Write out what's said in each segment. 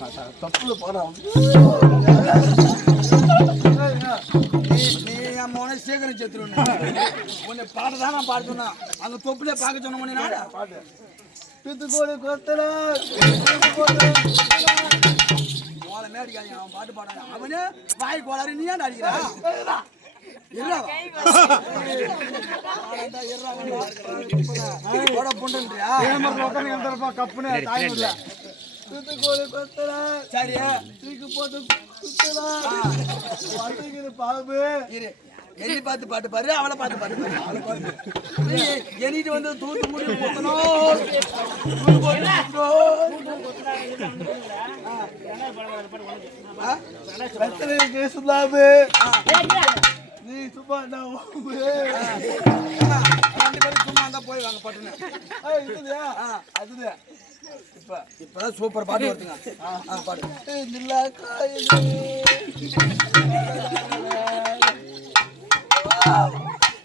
தப்புல போறான் நீ என் மோனை சீக்கிரம் செத்துருன்னு உன்னை பாடதான் நான் பாட சொன்னா அங்க தொப்புல பார்க்க சொன்ன மணி நாடா பாட்டு பித்துக்கோடு கொத்தல மோளை மேடிக்காதீங்க அவன் பாட்டு பாடாங்க அவனே வாய் கோளாறு நீ ஏன் அடிக்கிறா தூத்துக்கோடு கொத்தல சரியா? தூக்கி போட்டு குத்துலாம் பாம்பு. இரு. எண்ணி பார்த்து பாட்டு பாரு அவளை பார்த்து பாட்டு பாரு அவளை பாரு எண்ணிட்டு வந்து தூத்து முடி கொத்தணும் சுல்லாபு நீ சும்மா நான் போய் வாங்க பட்டுன்னு. இதுலையா? ஆ, அதுல இப்ப இப்பதான் சூப்பர் பாட்டு வருதுங்க. ஆ, பாடு நிலா காயிலே.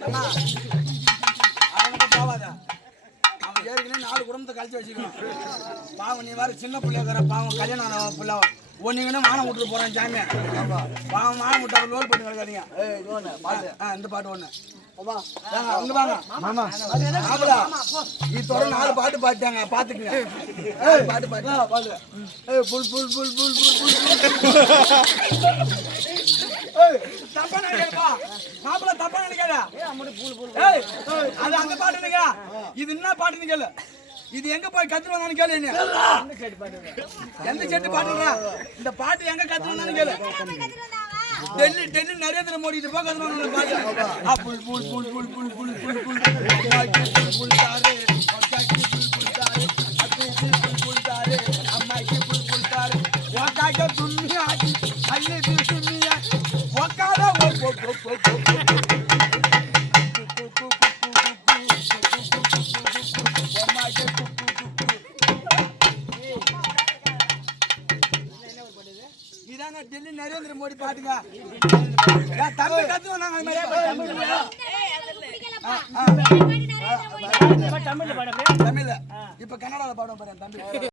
அம்மா, அவன்கிட்ட போவாத. அவன் ஏற்கனவே நாலு குடும்பத்தை கழிச்சு வச்சுக்கணும். பாவம் நீ வேற சின்ன பிள்ளைய பாவம் கல்யாணம் ஆன பிள்ளை ஒன்னீங்கன்னா மானம் விட்டுட்டு போறான் சாமி பாவம் மானம் விட்டா லோல் பண்ணி கிடக்காதீங்க. பாட்டு. இந்த பாட்டு ஒண்ணு. நாலு பாட்டு பாட்டாங்க பாத்துக்குங்க. பாட்டு பாட்டு. பாட்டு புல் புல் புல் புல் புல் புல் தப்பா நினைக்காதப்பா மாப்பிள்ள தப்பா நினைக்காத ஏய், அது அந்த பாட்டு இல்லைங்க இது என்ன பாட்டுன்னு கேளு. இது எங்க போய் கத்துட்டு வந்தான்னு கேளு என்ன. எந்த செட்டு பாட்டுங்களா இந்த பாட்டு எங்க கத்துட்டு கேளு. டெல்லி டெல்லி நரேந்திர மோடி இது போய் கத்துட்டு வந்தாங்க பாட்டு ஆ, புல் புல் புல் புல் புல் புல் புல் புல். அம்மாக்கு புல் புல் தாரு. அக்காக்கு புல் புல் தாரு. அத்தைக்கு புல் புல் தாரு. அம்மாக்கு புல் புல் தாரு. ஒக்காக்க துண்ணி ஆக்கி இதாங்க டெல்லி நரேந்திர மோடி பாட்டுங்க ஏன் தம்பி கத்து வந்தாங்க அது மாதிரி. தமிழ்ல இப்ப கன்னடால பாடுவோம் பாரு என் தம்பி.